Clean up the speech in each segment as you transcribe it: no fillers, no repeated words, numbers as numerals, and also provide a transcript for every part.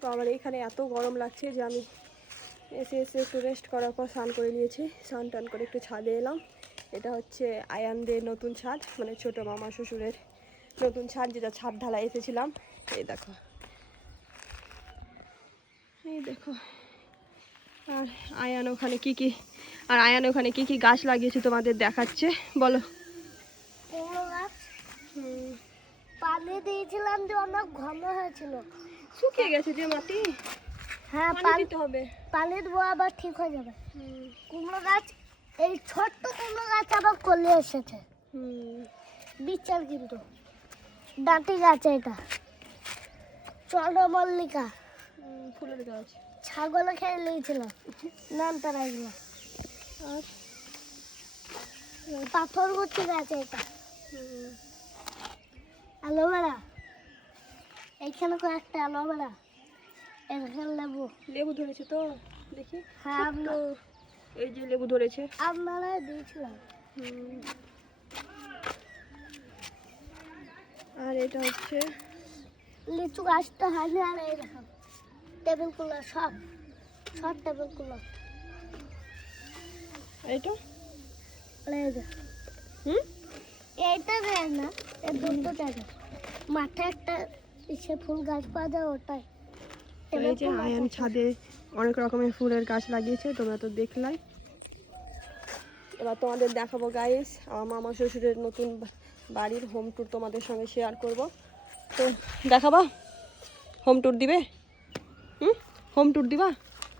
তো আমার এখানে এত গরম লাগছে যে আমি এসে একটু রেস্ট করার পর স্নান করে নিয়েছি। স্নান টান করে একটু ছাদে এলাম। এটা হচ্ছে আয়ানদের নতুন ছাদ, মানে ছোটো মামা শ্বশুরের নতুন ছাদ, যেটা ছাদ ঢালাই এসেছিলাম। এই দেখো, এই দেখো। আর আয়ান ওখানে কি কি গাছ লাগিয়েছে তোমাদের দেখাচ্ছে, বলো। পানি দিয়েছিলাম যে অনেক ঘন হয়েছিল, শুকিয়ে গেছে যে মাটি। হ্যাঁ পানি দিতে হবে, পানি দেবো আবার ঠিক হয়ে যাবে। কুমড়ো গাছ, এই ছোট্ট কুমড়ো গাছ আবার কলে এসেছে। বিচার কিন্তু ডাঁটি গাছ, এটা চন্দ্রমল্লিকা ফুলের গাছ। ছাগলে খেয়ে নিয়েছিল নামটা এগুলো। আর পাথর গুচ্ছি গাছ, এটা অ্যালোভেরা। এইখানে কয়েকটা অ্যালোভেরা, এখানে লেবু ধরেছে তো দেখি। হ্যাঁ, এই যে লেবু ধরেছে, আপনারা দিয়েছিলাম। আর এটা হচ্ছে লিচু গাছটা হানি। আর এই দেখো টেবিল কুলার, সব টেবিল কুলার। এইটা এইটা দেয় না, এই দুটো জায়গা মাঠে একটা ইসে ফুল গাছ পাওয়া যায়, ওটাই। এই যে আয়ান ছাদে অনেক রকমের ফুলের গাছ লাগিয়েছে, তোমরা তো দেখলাই। এবার তোমাদের দেখাবো গাইস আমার মামা শ্বশুরের নতুন বাড়ির হোম ট্যুর তোমাদের সঙ্গে শেয়ার করব। তো দেখাবা, হোম ট্যুর দিবে? হোম ট্যুর দিবা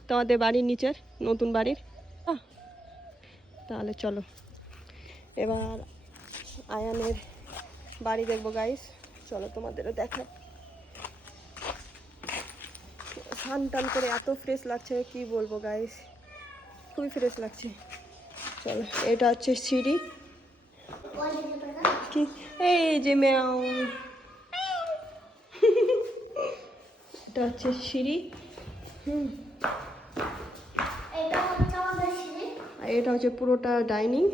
তোমাদের বাড়ির নিচের নতুন বাড়ির? তাহলে চলো এবার আয়ানের বাড়ি দেখবো গাইস। চলো তোমাদেরও দেখা। স্নান টান করে এত ফ্রেশ লাগছে কি বলবো গাইস, খুবই ফ্রেশ লাগছে। চলো, এটা হচ্ছে সিঁড়ি। কি এই যে ম্যাও, এটা হচ্ছে সিঁড়ি। আর এটা হচ্ছে পুরোটা ডাইনিং,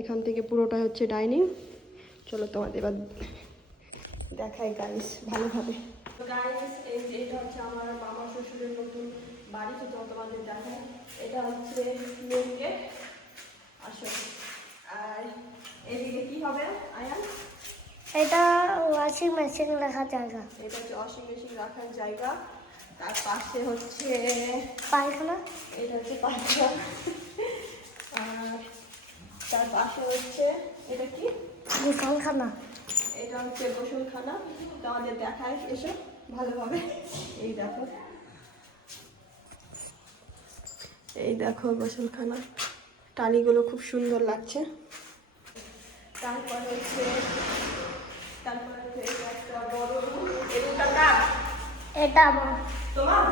এখান থেকে পুরোটা হচ্ছে ডাইনিং। চলো তোমাদের এবার দেখাই গাইস ভালোভাবে। গাইস এই যে এটা হচ্ছে আমার মামা শ্বশুরের নতুন বাড়ি, তো তোমাদের দেখাই। এটা হচ্ছে মেন গেট। আসো, আর এদিকে কি হবে আয়ান? এটা ওয়াশিং মেশিন রাখার জায়গা। এটা হচ্ছে ওয়াশিং মেশিন রাখার জায়গা। তার পাশে হচ্ছে পায়খানা, এটা হচ্ছে পায়খানা। আর তার পাশে হচ্ছে এটা কি? গোসলখানা। এটা হচ্ছে গোসলখানা। তোমাদের দেখায় এসো ভালোভাবে। এই দেখো, এই দেখো গোসলখানা, টালিগুলো খুব সুন্দর লাগছে। তারপর হচ্ছে একটা বড় রুম। এই রুমটা কার? এটা আমার। তোমার?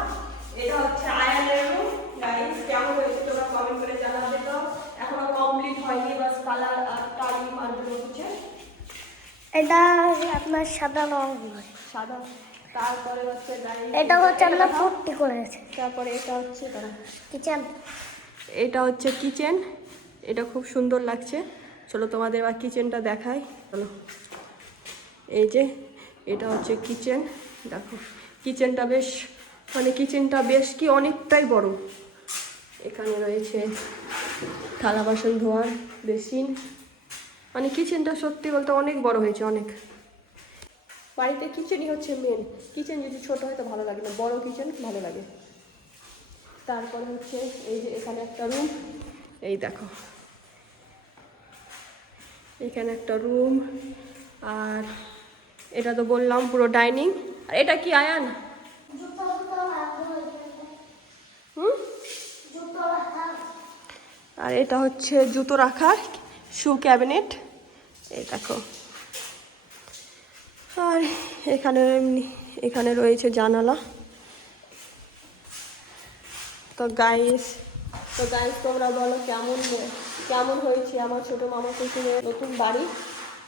এটা হচ্ছে আয়ানের রুম। গাইস কেমন হয়েছে তোমরা কমেন্ট করে জানাবে। তো এখনো কমপ্লিট হয়নি, বাস কালার আর টালি মারবে হচ্ছে। এটা আপনার সাদা রং, সাদা। তারপরে হচ্ছে এটা হচ্ছে আমরা ফুটি করেছে। তারপরে এটা হচ্ছে কিচেন। এটা হচ্ছে কিচেন। এটা খুব সুন্দর লাগছে। চলো তোমাদের এবার কিচেনটা দেখাই। চলো, এই যে এটা হচ্ছে কিচেন। দেখো কিচেনটা বেশ কি অনেকটাই বড়। এখানে রয়েছে থালা বাসন ধোয়ার বেসিন। মানে কিচেনটা সত্যি বলতে অনেক বড় হয়েছে, অনেক। বাড়িতে কিচেনই হচ্ছে মেন। কিচেন যদি ছোট হয় তো ভালো লাগে না, বড় কিচেন ভালো লাগে। তারপরে হচ্ছে এই যে এখানে একটা রুম, এই দেখো এখানে একটা রুম। আর এটা তো বললাম পুরো ডাইনিং। আর এটা কি আয়ান? আর এটা হচ্ছে জুতো রাখার শু ক্যাবিনেট, এই দেখো। আর এখানে রয়েছে জানালা। তো গাইস তোমরা বলো কেমন হয়েছে আমার ছোটো মামা শ্বশুরের নতুন বাড়ি,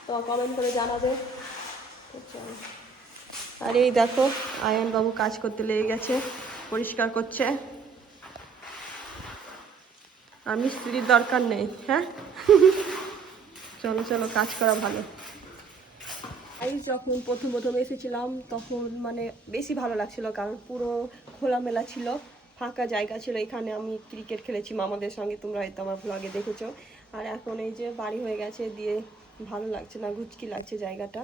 তো কমেন্ট করে জানাবে। আর এই দেখো আয়ান বাবু কাজ করতে লেগে গেছে, পরিষ্কার করছে। আর মিস্ত্রির দরকার নেই, হ্যাঁ। চলো কাজ করা ভালো। এই যখন প্রথম এসেছিলাম তখন মানে বেশি ভালো লাগছিল, কারণ পুরো খোলামেলা ছিল, ফাঁকা জায়গা ছিল। এখানে আমি ক্রিকেট খেলেছি মামাদের সঙ্গে, তোমরা হয়তো আমার ব্লগে দেখেছো। আর এখন এই যে বাড়ি হয়ে গেছে দিয়ে ভালো লাগছে না, ঘুচকি লাগছে জায়গাটা।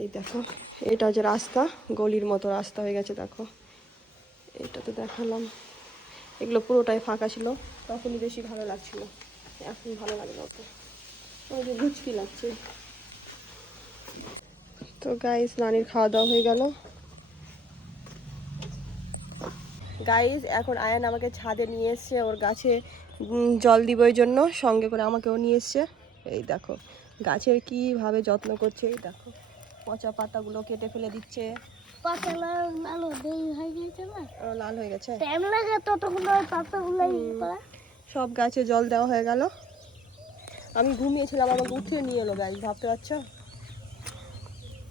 এই দেখো, এটা যে রাস্তা, গলির মতো রাস্তা হয়ে গেছে দেখো। এটা তো দেখালাম, এগুলো পুরোটাই ফাঁকা ছিল, তখনই বেশি ভালো লাগছিল, এখন ভালো লাগে না তো, ওই যে ঘুচকি লাগছে। তো গাইস, নানির খাওয়া দাওয়া হয়ে গেল। গাইস, এখন আয়ান আমাকে ছাদে নিয়ে এসছে, ওর গাছে জল দিব ওই জন্য, সঙ্গে করে আমাকেও নিয়ে এসছে। এই দেখো গাছের কিভাবে যত্ন করছে, এই দেখো পচা পাতাগুলো কেটে ফেলে দিচ্ছে। লাল হয়ে গেছে, সব গাছে জল দেওয়া হয়ে গেল। আমি ঘুমিয়েছিলাম, আমাকে উঠিয়ে নিয়ে এলো গাইস, ভাবতে পারছো?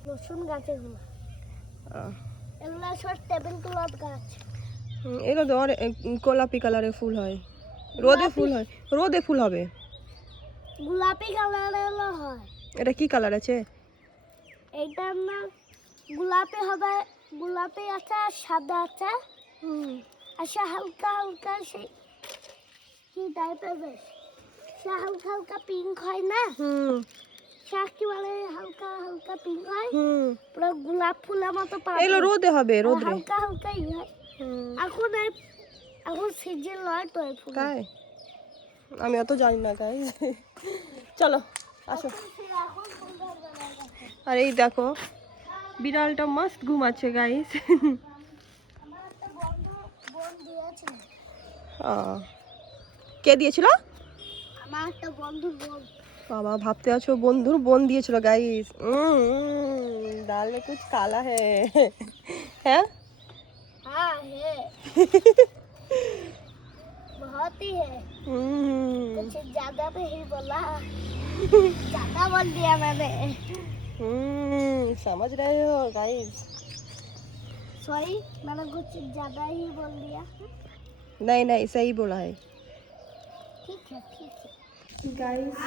রসুন গাছের এগুলো সব টেবিল ক্লথ গাছ। এগুলো তো গোলাপি কালারের ফুল হয়, রোদে ফুল হয়, রোদে ফুল হবে। গোলাপি কালারের হয়। এটা কি কালার আছে? এইটা না গোলাপি হবে, গোলাপি আছে আর সাদা আছে। আচ্ছা, হালকা হালকা সেই কি টাইপের বেশ, সে হালকা হালকা পিঙ্ক হয় না? কি বলে, হালকা হালকা পিঙ্ক হয়, পুরো গোলাপ ফুলের মতো পাবে। এগুলো রোদে হবে, রোদে হালকা হালকা হয়। এখন সিজন নয় তো এই ফুল। তাই আমি অত জানি না গাইস। চলো আসো। আর এই দেখো বিড়ালটা মস্ত ঘুমাচ্ছে গাইস। কে দিয়েছিল? আমার একটা বন্ধুর বোন। বাবা, ভাবতে আছো বন্ধুর বোন দিয়েছিল গাইস। दाल में कुछ काला है, हैं? हाँ है, बहुत ही है। कुछ ज्यादा नहीं बोला, ज्यादा बोल दिया मैंने। समझ रहे हो गाइस? सॉरी, मैंने कुछ ज्यादा ही बोल दिया। नहीं नहीं, सही बोला है। ठीक है ठीक है। গাইস,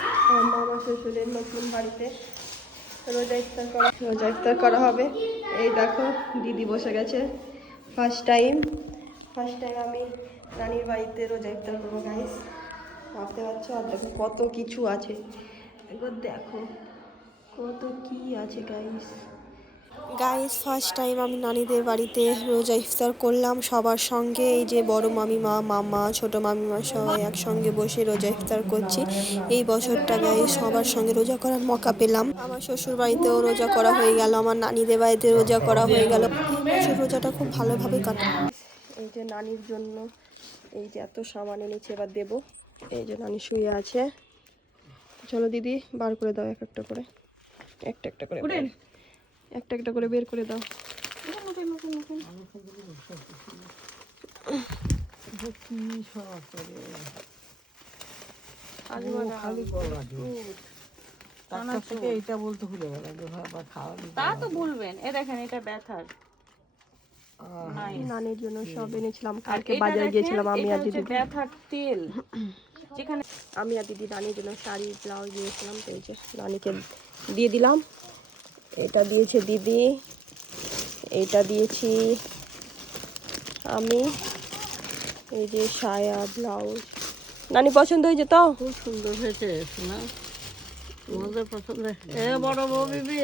মামা শ্বশুরের নতুন বাড়িতে রোজা ইফতার করা হবে। এই দেখো দিদি বসে গেছে, ফার্স্ট টাইম আমি নানির বাড়িতে রোজা ইফতার করবো গাইস। ভাবতে পারছো? আর দেখো কত কিছু আছে, একবার দেখো কত কি আছে গাইস। ফার্স্ট টাইম আমি নানিদের বাড়িতে রোজা ইফতার করলাম সবার সঙ্গে। এই যে বড় মামিমা, মামা, ছোট মামিমা সবাই একসঙ্গে বসে রোজা ইফতার করছি। এই বছরটা গাইস সবার সঙ্গে রোজা করার মৌকা পেলাম। আমার শ্বশুর বাড়িতেও রোজা করা হয়ে গেল, আমার নানিদের বাড়িতে রোজা করা হয়ে গেল। এই বছর রোজাটা খুব ভালোভাবে কাটে। এই যে নানির জন্য এই যে এত সামান এনেছে, এবার দেবো। এই যে নানি শুয়ে আছে, চলো দিদি বার করে দাও এক একটা করে, একটা একটা করে বের করে দাও। তা তো ভুলবেন। এ দেখেন, এটা ব্যথার নানির জন্য সব এনেছিলাম, কালকে বাজারে গিয়েছিলাম আমি আর দিদি। ব্যথার তেল, যেখানে আমি আর দিদি নানির জন্য শাড়ি ব্লাউজ নিয়েছিলাম, তো এই যে নানিকে দিয়ে দিলাম। এটা দিয়েছে দিদি, এইটা দিয়েছি আমি। এই যে সায়া ব্লাউজ, নানি পছন্দ হয়েছে তো? খুব সুন্দর হয়েছে শোনা, তোমাদের পছন্দ। এ বড় বউ বিবি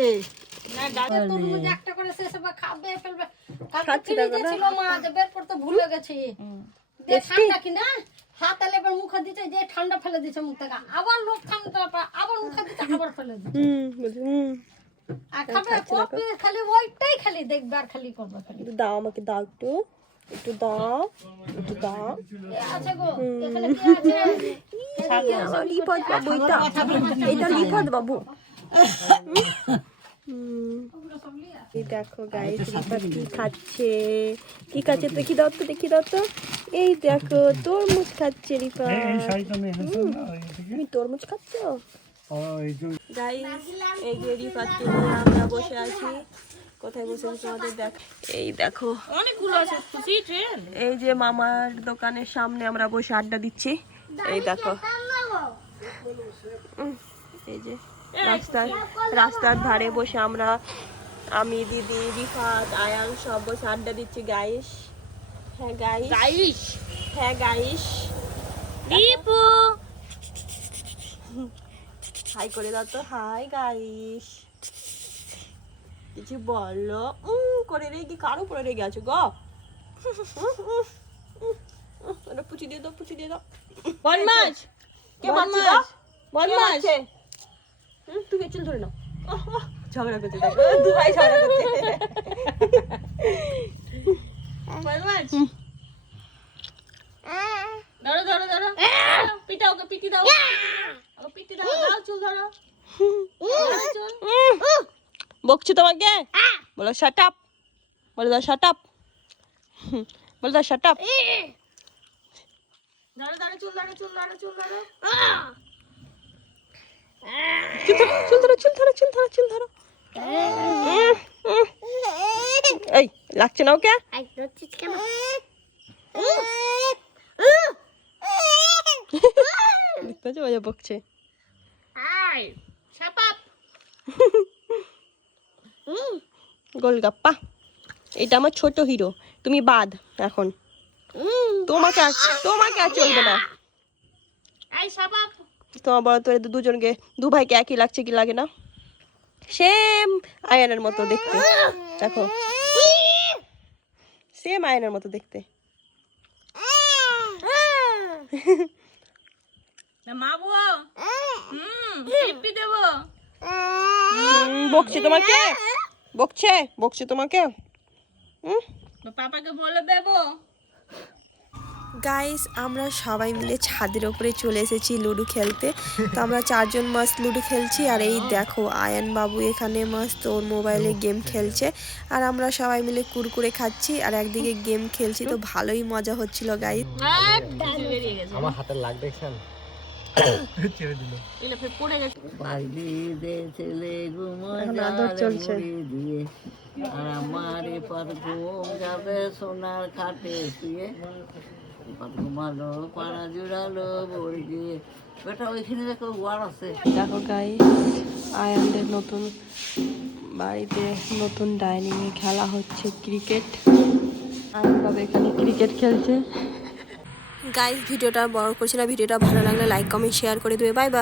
খাচ্ছি দেখো না। হাত এবার মুখে দিচ্ছে, যে ঠান্ডা ফেলে দিচ্ছে মুখ থেকে, আবার লোক ঠান্ডা আবার মুখে দিচ্ছে, আবার ফেলে দিচ্ছে। আর খাবে কপি খালি ওইটাই খালি দেখবে আর খালি করবে খালি। একটু দাও আমাকে, দাও একটু দাও, একটু দাও। আছে গো, এখানে কি আছে? লিপট বাবু, এটা লিপট বাবু। এই দেখো গাইস, রিফাত কি খাচ্ছে, দেখি দাও তো, এই দেখো তরমুজ খাচ্ছে রিফাত। তুমি তরমুজ খাচ্ছ গাইস? এই যে রিফাতকে নিয়ে আমরা বসে আছি, কোথায় বসে আছি তোমাদের দেখ। এই দেখো অনেকগুলো আছে খুশি ট্রেন। এই যে মামার দোকানের সামনে আমরা বসে আড্ডা দিচ্ছি। এই দেখো, এই যে রাস্তার ধারে বসে আমি দিদি রিফাত আয়ান সব বসে আড্ডা দিচ্ছি গাইস। হ্যাঁ গাইস, হ্যাঁ গাইস। দীপু হাই করে দাও তো, হাই গাইস। কিছু বললো করে রেগে, কার উপরে রেগে আছো গো? পুচি দিয়ে দাও, পুচি দিয়ে দাও। বদমাস, কে বদমাস? বদমাস তুমি চুল ধরে নাও। ঝগড়া করতে দেখো, দু ভাই ঝগড়া করতে। বদমাস, ধরো ধরো ধরো, পিটাও, ওকে পিটি দাও, ওকে পিটি দাও, দাও চুল ধরো। বকছি তোমাকে, বলো শাট আপ, বলে দাও শাট আপ, বলে দাও শাট আপ। ধরো ধরো চুল ধরো, চুল ধরো, চুল ধরো, চুল ধরো, চুল ধরো, চুল ধরো, চুল ধরো। এই লাগছে না ওকে? দেখতে পাচ্ছ বাজা বকছে। গোলগাপ্পা, এটা আমার ছোট হিরো, তুমি বাদ এখন। তোমাকে আর চলবে না। তোমার বড় তোর দুজনকে, দু ভাইকে একই লাগছে কি লাগে না? সেম আয়নের মতো দেখতে, দেখো সেম আয়নের মতো দেখতে। বকছে তোমাকে, বকছে তোমাকে। পাপাকে বলে দেবো। গাইস আমরা সবাই মিলে ছাদের ওপরে চলে এসেছি লুডো খেলতে। তো আমরা 4 জন মাস্ট লুডো খেলছি, আর এই দেখো আয়ান বাবু এখানে মাস্ট ওর মোবাইলে গেম খেলছে, আর আমরা সবাই মিলে কুরকুরে খাচ্ছি আর একদিকে গেম খেলছি। তো ভালোই মজা হচ্ছিল গাইস। আমার হাতের লাগ দেখছেন, ছেড়ে দিল। চলছে আর আমার এপার ঘুম যাবে সোনার খাটে শুয়ে, এপার ঘুমালো পাড়া জুড়ালো বই দিয়ে। বেটা ওইখানে দেখো ওয়ার আছে। দেখো গাইস আয়ানদের নতুন বাড়িতে নতুন ডাইনিং এ খেলা হচ্ছে ক্রিকেট। আয়ান বাবু এখানে ক্রিকেট খেলছে। গাইস ভিডিওটা বড় করছি না, ভিডিওটা ভালো লাগলে লাইক কমেন্ট শেয়ার করে দেবে। Bye bye.